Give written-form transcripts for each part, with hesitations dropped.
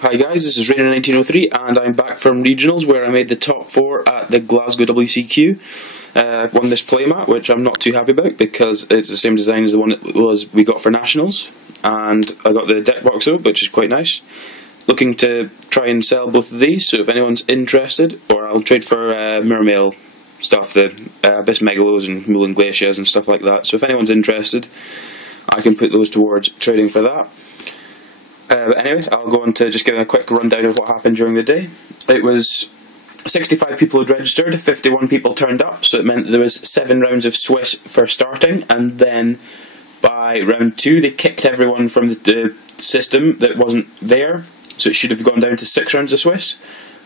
Hi guys, this is Rainer1903 and I'm back from Regionals where I made the top 4 at the Glasgow WCQ. Won this playmat, which I'm not too happy about because it's the same design as the one we got for Nationals, and I got the deck box though, which is quite nice. Looking to try and sell both of these, so if anyone's interested, or I'll trade for Mermail stuff, the Abyss Megalos and Moulin Glaciers and stuff like that, so if anyone's interested I can put those towards trading for that. But anyways, I'll go on to just give a quick rundown of what happened during the day. It was 65 people had registered, 51 people turned up, so it meant there was 7 rounds of Swiss for starting, and then by round 2 they kicked everyone from the system that wasn't there, so it should have gone down to 6 rounds of Swiss,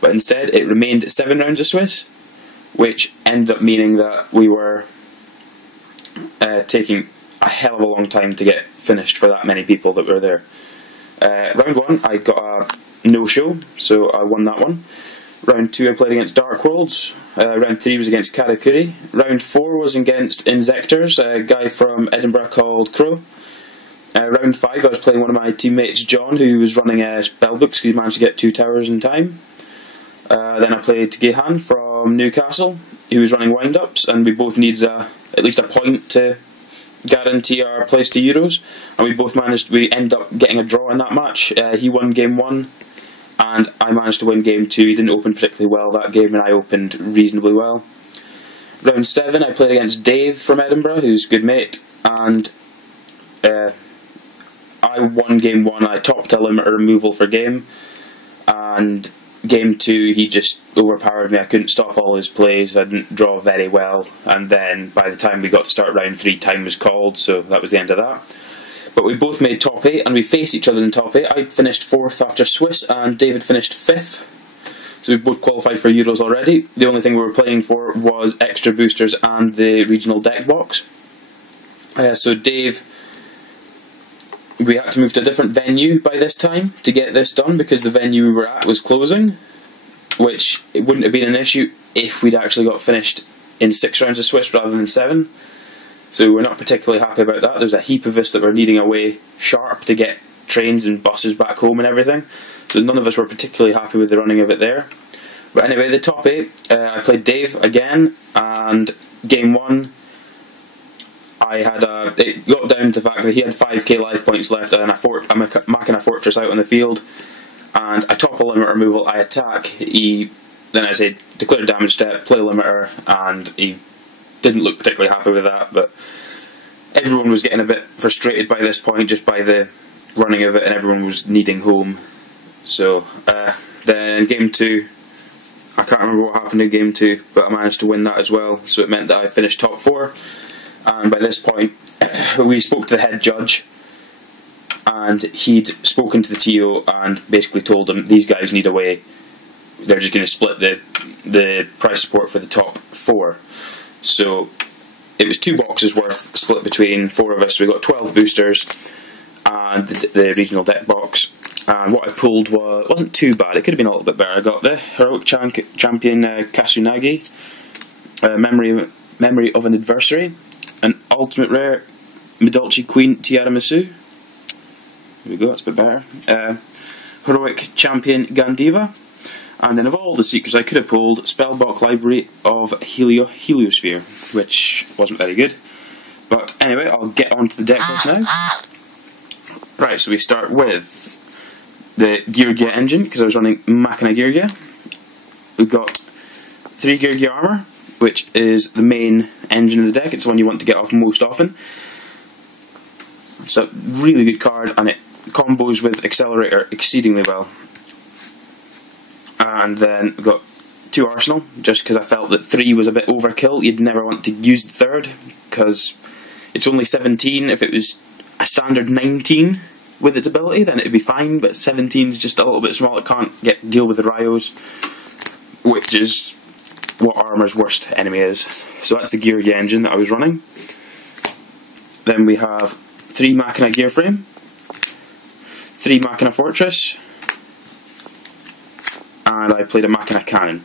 but instead it remained at 7 rounds of Swiss, which ended up meaning that we were taking a hell of a long time to get finished for that many people that were there. Round 1 I got a no-show, so I won that one. Round 2 I played against Dark Worlds. Round 3 was against Karakuri. Round 4 was against Insectors, a guy from Edinburgh called Crow. Round 5 I was playing one of my teammates, John, who was running spellbooks because he managed to get 2 towers in time. Then I played Gehan from Newcastle, who was running wind-ups, and we both needed at least a point to guarantee our place to Euros, and we ended up getting a draw in that match. He won game 1 and I managed to win game 2. He didn't open particularly well that game and I opened reasonably well. Round 7 I played against Dave from Edinburgh, who's a good mate, and I won game 1. I topped a limiter removal for game, and game 2 he just overpowered me. I couldn't stop all his plays, I didn't draw very well, and then by the time we got to start round 3 time was called, so that was the end of that. But we both made top 8 and we faced each other in top 8. I finished 4th after Swiss and David finished 5th, so we both qualified for Euros already. The only thing we were playing for was extra boosters and the regional deck box. So Dave, we had to move to a different venue by this time to get this done because the venue we were at was closing, which it wouldn't have been an issue if we'd actually got finished in 6 rounds of Swiss rather than 7. So we're not particularly happy about that. There's a heap of us that were needing a way sharp to get trains and buses back home and everything, so none of us were particularly happy with the running of it there. But anyway, the top 8, I played Dave again, and game 1 it got down to the fact that he had 5k life points left and a Machina fortress out on the field, and I top a limiter removal, I attack, then I say declare damage step, play limiter, and he didn't look particularly happy with that, but everyone was getting a bit frustrated by this point just by the running of it, and everyone was needing home. So then game 2, I can't remember what happened in game 2, but I managed to win that as well, so it meant that I finished top 4. And by this point we spoke to the head judge, and he'd spoken to the TO and basically told them these guys need a way, they're just going to split the prize support for the top 4. So it was 2 boxes worth split between 4 of us. We got 12 boosters and the regional deck box, and what I pulled wasn't too bad. It could have been a little bit better. I got the Heroic Champion Kasunagi, Memory of an Adversary, an Ultimate Rare Midolchi Queen Tiramisu. Here we go, that's a bit better. Heroic Champion Gandiva, and then of all the secrets I could have pulled, Spellbox Library of Heliosphere, which wasn't very good. But anyway, I'll get on to the deck list now. Right, so we start with the Geargia engine, because I was running Machina Geargia. We've got 3 Geargia armor, which is the main engine of the deck. It's the one you want to get off most often. It's a really good card, and it combos with Accelerator exceedingly well. And then we've got 2 Arsenal, just because I felt that 3 was a bit overkill. You'd never want to use the 3rd, because it's only 17. If it was a standard 19 with its ability, then it'd be fine, but 17 is just a little bit small. It can't deal with the Ryos, which is what armor's worst enemy is. So that's the Geargia engine that I was running. Then we have 3 Machina Gear Frame, 3 Machina Fortress, and I played a Machina Cannon.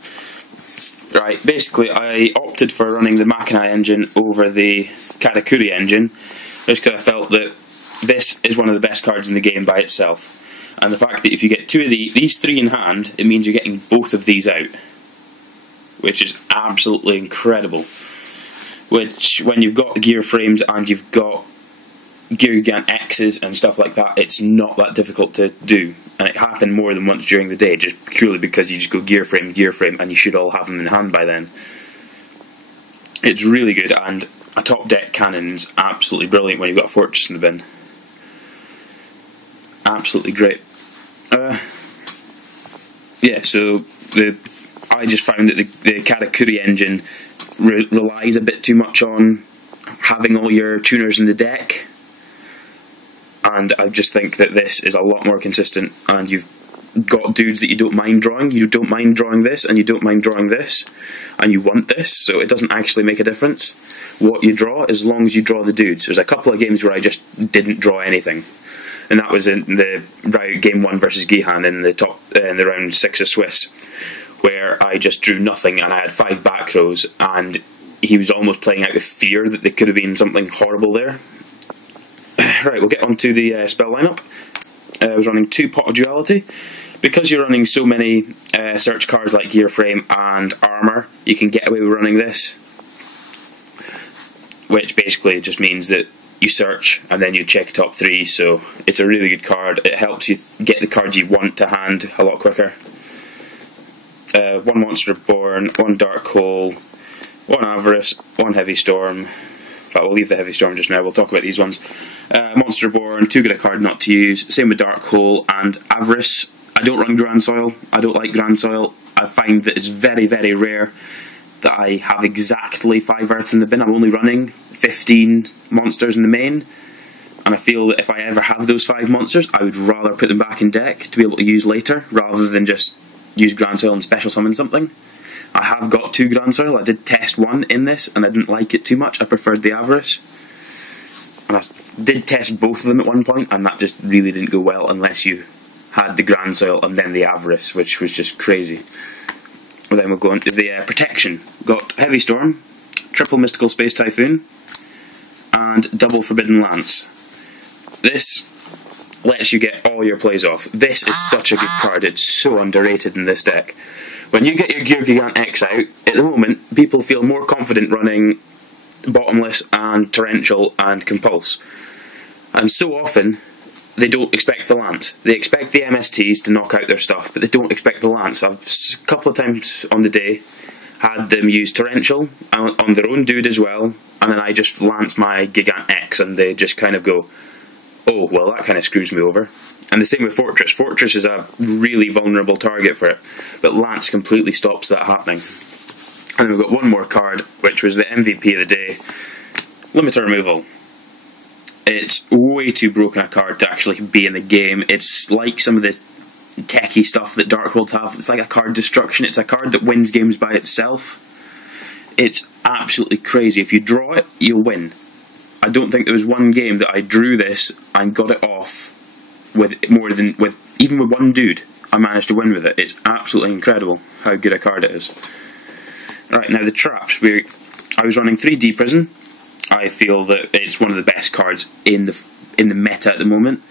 Right, basically I opted for running the Machina engine over the Karakuri engine, just because I felt that this is one of the best cards in the game by itself. And the fact that if you get two of these three in hand, it means you're getting both of these out, which is absolutely incredible. Which, when you've got gear frames and you've got Geargia X's and stuff like that, it's not that difficult to do. And it happened more than once during the day, just purely because you just go gear frame, and you should all have them in hand by then. It's really good, and a top deck cannon's absolutely brilliant when you've got a fortress in the bin. Absolutely great. Yeah, so I just found that the Karakuri engine relies a bit too much on having all your tuners in the deck, and I just think that this is a lot more consistent, and you've got dudes that you don't mind drawing. You don't mind drawing this, and you don't mind drawing this, and you want this, so it doesn't actually make a difference what you draw, as long as you draw the dudes. There's a couple of games where I just didn't draw anything, and that was in the game 1 versus Gihan in the round 6 of Swiss, where I just drew nothing and I had 5 back rows, and he was almost playing out with fear that there could have been something horrible there. Right, we'll get on to the spell lineup. I was running 2 Pot of Duality. Because you're running so many search cards like Gear Frame and Armour, you can get away with running this, which basically just means that you search and then you check top 3, so it's a really good card. It helps you get the cards you want to hand a lot quicker. 1 Monster Born, 1 Dark Hole, 1 Avarice, 1 Heavy Storm. But we'll leave the Heavy Storm just now, we'll talk about these ones. Monster Born, too good a card not to use. Same with Dark Hole and Avarice. I don't run Grand Soil, I don't like Grand Soil. I find that it's very, very rare that I have exactly 5 Earth in the bin. I'm only running 15 monsters in the main, and I feel that if I ever have those 5 monsters, I would rather put them back in deck to be able to use later, rather than just use Grand Soil and special summon something. I have got 2 Grand Soil. I did test 1 in this, and I didn't like it too much. I preferred the Avarice. And I did test both of them at one point, and that just really didn't go well unless you had the Grand Soil and then the Avarice, which was just crazy. Well, then we'll go on to the protection. Got Heavy Storm, triple Mystical Space Typhoon, and double Forbidden Lance. This lets you get all your plays off. This is such a good card. It's so underrated in this deck. When you get your Geargia X out, at the moment, people feel more confident running Bottomless and Torrential and Compulse. And so often, they don't expect the Lance. They expect the MSTs to knock out their stuff, but they don't expect the Lance. I've a couple of times on the day had them use Torrential on their own dude as well, and then I just lance my Gigant X and they just kind of go, oh, well that kind of screws me over. And the same with Fortress. Fortress is a really vulnerable target for it, but Lance completely stops that happening. And then we've got one more card, which was the MVP of the day, Limiter Removal. It's way too broken a card to actually be in the game. It's like some of this techie stuff that Dark Worlds have. It's like a card destruction. It's a card that wins games by itself. It's absolutely crazy. If you draw it, you'll win. I don't think there was one game that I drew this and got it off with even with one dude. I managed to win with it. It's absolutely incredible how good a card it is. Right, now the traps. I was running 3D Prison. I feel that it's one of the best cards in the meta at the moment.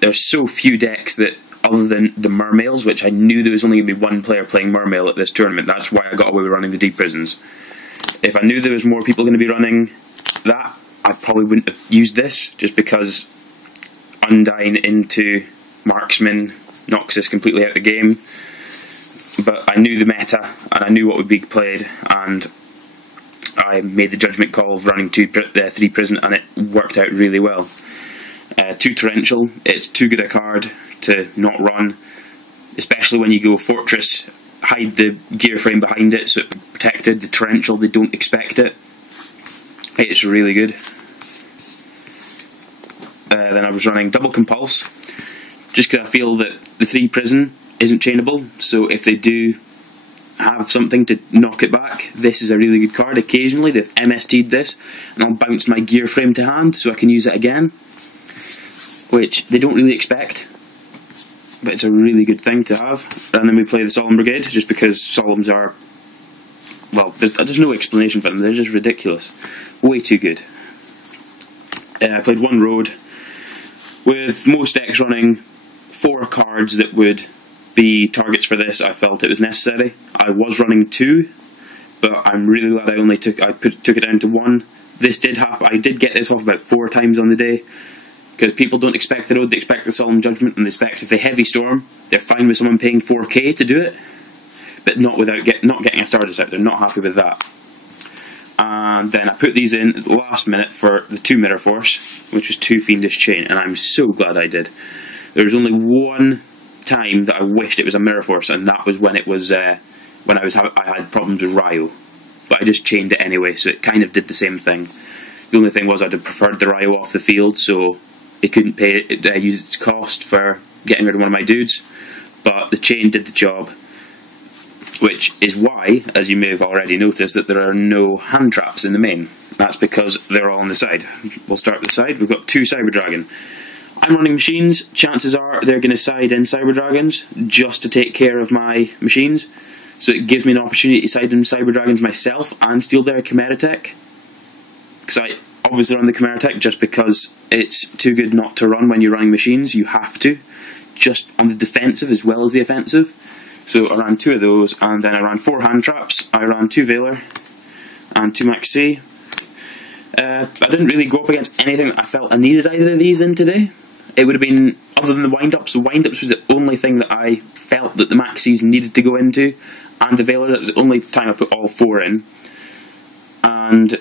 There's so few decks that, other than the Mermails, which I knew there was only going to be one player playing Mermail at this tournament. That's why I got away with running the Deep Prisons. If I knew there was more people going to be running that, I probably wouldn't have used this, just because Undyne into Marksman knocks this completely out of the game. But I knew the meta, and I knew what would be played, and I made the judgment call of running 3 Prison, and it worked out really well. 2 Torrential, it's too good a card to not run, especially when you go Fortress, hide the gear frame behind it so it's protected. The Torrential, they don't expect it. It's really good. Then I was running double Compulse, just because I feel that the 3 Prison isn't chainable, so if they do have something to knock it back, this is a really good card. Occasionally they've MST'd this, and I'll bounce my gear frame to hand so I can use it again, which they don't really expect, but it's a really good thing to have. And then we play the Solemn Brigade, just because Solemns are, well, there's no explanation for them, they're just ridiculous. Way too good. I played 1 Road, with most decks running 4 cards that would be targets for this, I felt it was necessary. I was running 2, but I'm really glad I took it down to 1. This did happen. I did get this off about 4 times on the day, because people don't expect the road, they expect the solemn judgment, and they expect if they heavy storm, they're fine with someone paying 4k to do it, but not getting a Stardust out. They're not happy with that. And then I put these in at the last minute for the 2 Mirror Force, which was 2 Fiendish Chain, and I'm so glad I did. There was only one time that I wished it was a Mirror Force, and that was when it was when I had problems with Ryo, but I just chained it anyway, so it kind of did the same thing. The only thing was I'd have preferred the Ryo off the field, so it couldn't use its cost for getting rid of one of my dudes, but the chain did the job, which is why, as you may have already noticed, that there are no hand traps in the main. That's because they're all on the side. We'll start with the side. We've got 2 Cyber Dragon. I'm running machines. Chances are they're going to side in Cyber Dragons just to take care of my machines. So it gives me an opportunity to side in Cyber Dragons myself and steal their Chimera Tech. Because I obviously run the Chimera Tech just because it's too good not to run when you're running machines. You have to. Just on the defensive as well as the offensive. So I ran 2 of those, and then I ran 4 hand traps. I ran 2 Veiler and 2 Max C. I didn't really go up against anything that I felt I needed either of these in today. It would have been, other than the wind-ups, was the only thing that I felt that the Max Cs needed to go into, and the Veiler, that was the only time I put all 4 in. And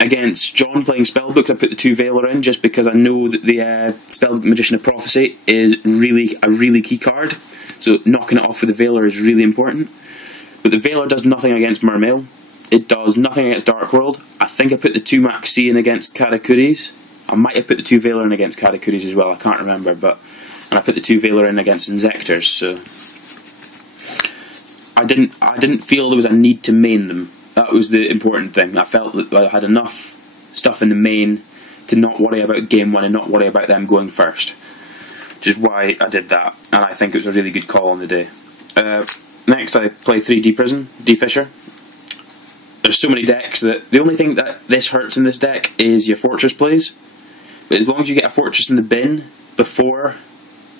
against John playing Spellbook, I put the 2 Veiler in just because I know that the Spellbook Magician of Prophecy is really a really key card. So knocking it off with the Veiler is really important. But the Veiler does nothing against Mermail. It does nothing against Dark World. I think I put the 2 Max C in against Karakuris. I might have put the 2 Veiler in against Karakuris as well, I can't remember. And I put the 2 Veiler in against Inzectors, so I didn't feel there was a need to main them. That was the important thing. I felt that I had enough stuff in the main to not worry about game 1 and not worry about them going first. Which is why I did that, and I think it was a really good call on the day. Next I play 3 D-Prison, D-Fisher. There's so many decks that the only thing that this hurts in this deck is your Fortress plays. But as long as you get a Fortress in the bin before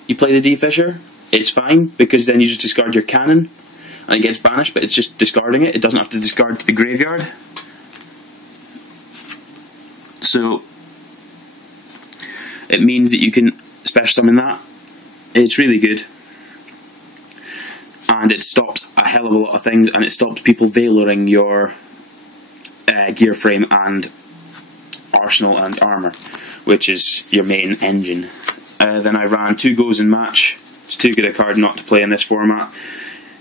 you play the D-Fisher, it's fine, because then you just discard your cannon and it gets banished, but it's just discarding it. It doesn't have to discard to the graveyard. So it means that you can special summon that. It's really good. And it stops a hell of a lot of things, and it stops people Veilering your gear frame and arsenal and armour, which is your main engine. Then I ran 2 Goes in Match. It's too good a card not to play in this format.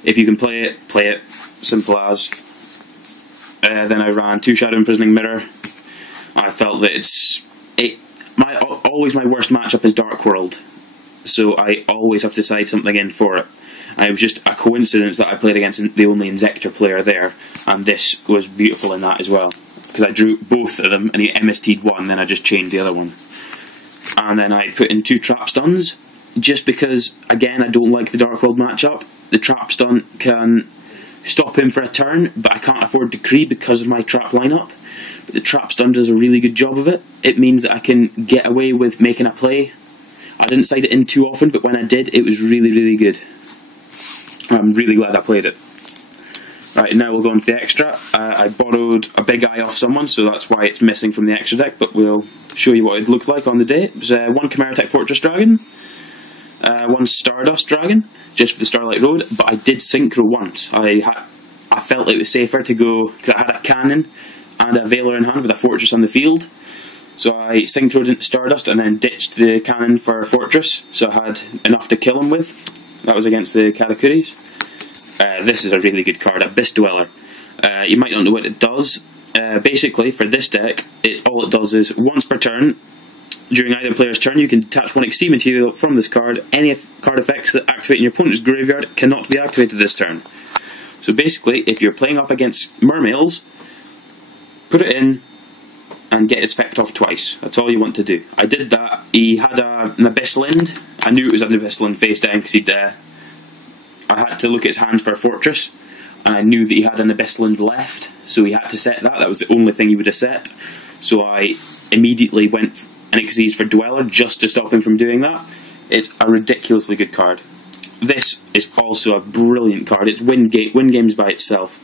If you can play it, simple as. Then I ran 2 Shadow Imprisoning Mirror. I felt that always my worst matchup is Dark World, so I always have to side something in for it. And it was just a coincidence that I played against the only Inzector player there, and this was beautiful in that as well, because I drew both of them and he MST'd one, then I just chained the other one. And then I put in 2 Trap Stuns, just because, again, I don't like the Dark World matchup. The Trap Stun can stop him for a turn, but I can't afford Decree because of my trap lineup. But the Trap Stun does a really good job of it. It means that I can get away with making a play. I didn't side it in too often, but when I did, it was really good. I'm really glad I played it. Right, now we'll go on to the extra. I borrowed a big eye off someone, so that's why it's missing from the extra deck, but we'll show you what it looked like on the day. It was 1 Chimera Tech Fortress Dragon, 1 Stardust Dragon, just for the Starlight Road, but I did synchro once. I felt it was safer to go, because I had a cannon and a Veiler in hand with a Fortress on the field, so I synchroed into Stardust and then ditched the cannon for Fortress, so I had enough to kill him with. That was against the Karakuris. This is a really good card, Abyss Dweller. You might not know what it does. Basically, for this deck, all it does is, once per turn, during either player's turn, you can detach 1 Exceed material from this card. Any card effects that activate in your opponent's graveyard cannot be activated this turn. So basically, if you're playing up against Mermails, put it in and get its effect off twice. That's all you want to do. I did that. He had an Abyss Lind. I knew it was an Abyss Lind face down because I had to look at his hand for a Fortress, and I knew that he had an Abyss Lind left, so he had to set that. That was the only thing he would have set. So I immediately went and exceeds for Dweller just to stop him from doing that. It's a ridiculously good card. This is also a brilliant card. It's win games by itself.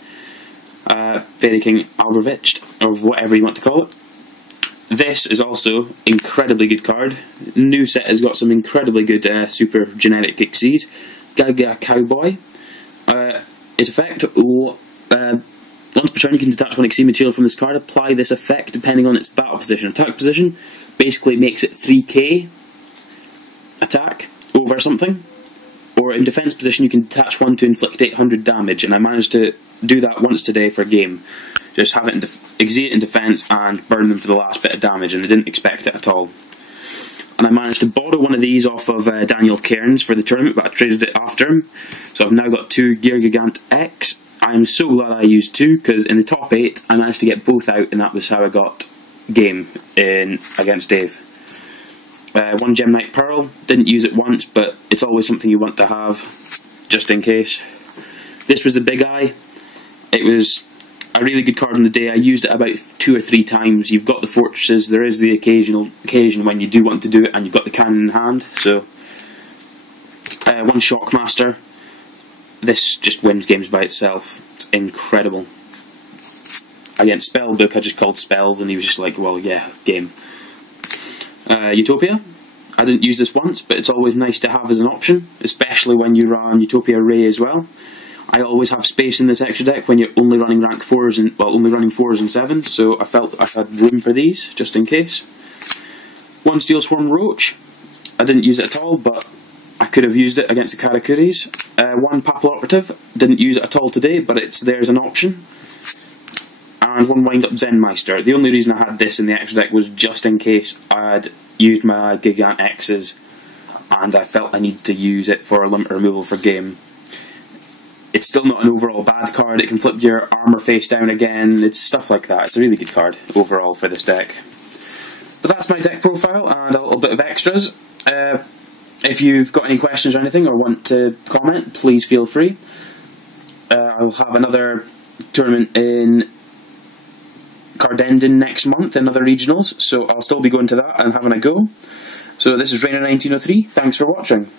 Fairy King Algrovitch, or whatever you want to call it. This is also incredibly good card. New set has got some incredibly good super generic Xyz. Geargia Cowboy. Its effect, once per turn you can detach one Xyz material from this card. Apply this effect depending on its battle position. Attack position basically makes it 3k attack over something. Or in defense position you can detach one to inflict 800 damage, and I managed to do that once today for a game. Just have it in exit it in defense and burn them for the last bit of damage, and they didn't expect it at all. And I managed to borrow one of these off of Daniel Cairns for the tournament, but I traded it after him. So I've now got 2 Geargia X. I'm so glad I used 2, because in the top 8 I managed to get both out, and that was how I got game against Dave. 1 Gem Knight Pearl, didn't use it once, but it's always something you want to have, just in case. This was the Big Eye. It was a really good card on the day. I used it about 2 or 3 times. You've got the fortresses, there is the occasion when you do want to do it and you've got the cannon in hand. So 1 Shockmaster. This just wins games by itself. It's incredible. Against Spellbook I just called spells and he was just like, well yeah, game. Utopia. I didn't use this once, but it's always nice to have as an option, especially when you run Utopia Ray as well. I always have space in this extra deck when you're only running rank 4s and, well, only running 4s and 7s, so I felt I had room for these, just in case. 1 Steel Swarm Roach. I didn't use it at all, but I could have used it against the Karakuris. 1 Papal Operative. Didn't use it at all today, but it's there as an option. And 1 Wind Up Zenmeister. The only reason I had this in the extra deck was just in case I had used my Gigant X's and I felt I needed to use it for a limit removal for game. It's still not an overall bad card. It can flip your armor face down again. It's stuff like that. It's a really good card overall for this deck. But that's my deck profile and a little bit of extras. If you've got any questions or anything or want to comment, please feel free. I'll have another tournament in Cardendon next month, another regionals, so I'll still be going to that and having a go. So this is Rainer1903, thanks for watching.